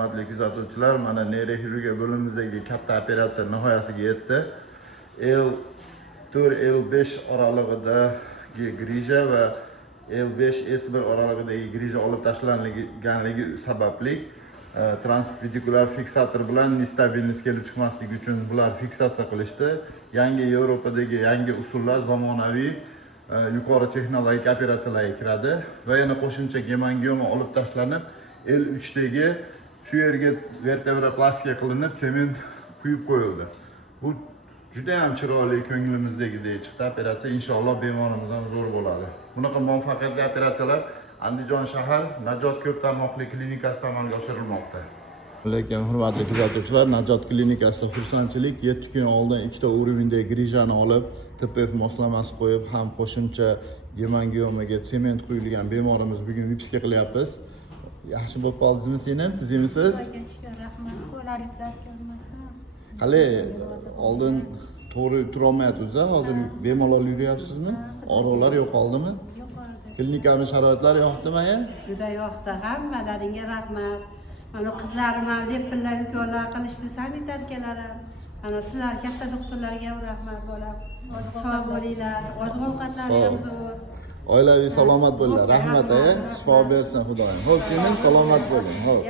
hurmatli kuzatuvchilar, mana neyroxirurgiya bo'limimizdagi katta operatsiya nihoyasiga yetdi. L4 L5 oralig'idagi grija va L5 S1 oralig'idagi grija olib tashlanganligi sababli transvidikular fiksator bilan nestabilность kelib chiqmasligi uchun bular fiksatsiya qilishdi. Yangi Yevropadagi yangi usullar zamonaviy yuqori texnologik operatsiyalarga kiradi va yana qo'shimcha gemangioma olib tashlanib L3dagi shu yerga vertebraplastika qilinib sement quyib qo'yildi. Bu juda ham chiroyli, ko'nglimizdagidek chiqdi operatsiya. Inshaalloh bemorimizdan zo'r bo'ladi. Bunaqa muvaffaqiyatli operatsiyalar Andijon shahar Najot ko'p tarmoqli klinikasida amalga oshirilmoqda. Lekin hurmatli kuzatuvchilar, Najot klinikasida xursandchilik 7 kun oldin ikkita urovendagi grijani olib, TPF moslamasi qo'yib, ham qo'shimcha gemangiomaga sement quyilgan bemorimiz bugun vipsga qilyapmiz. Yaxshi bo'lib qoldingizmi sening? Tizimisiz? Rahmat. Qo'laringlar kelmasa. Hali oldin to'g'ri turolmayapsiz, hozir bemalol yuryapsizmi? Og'riqlar yo'qoldimi? Klinikamiz sharoitlari yoqdimi? Juda yoqdi. Hammalaringga rahmat. Mana qizlarim ham lepillar ukolar qilishdi, sanitarkalar ham. Mana sizlar katta doktorlarga ham rahmat bolam. Sog' bo'linglar. Oziq ovqatlaringiz ham zo'r. Oilaviy salomat bo'linglar. Rahmat, shifo bersin Xudoyim. Xo'p, keling, salomat bo'ling. Xo'p.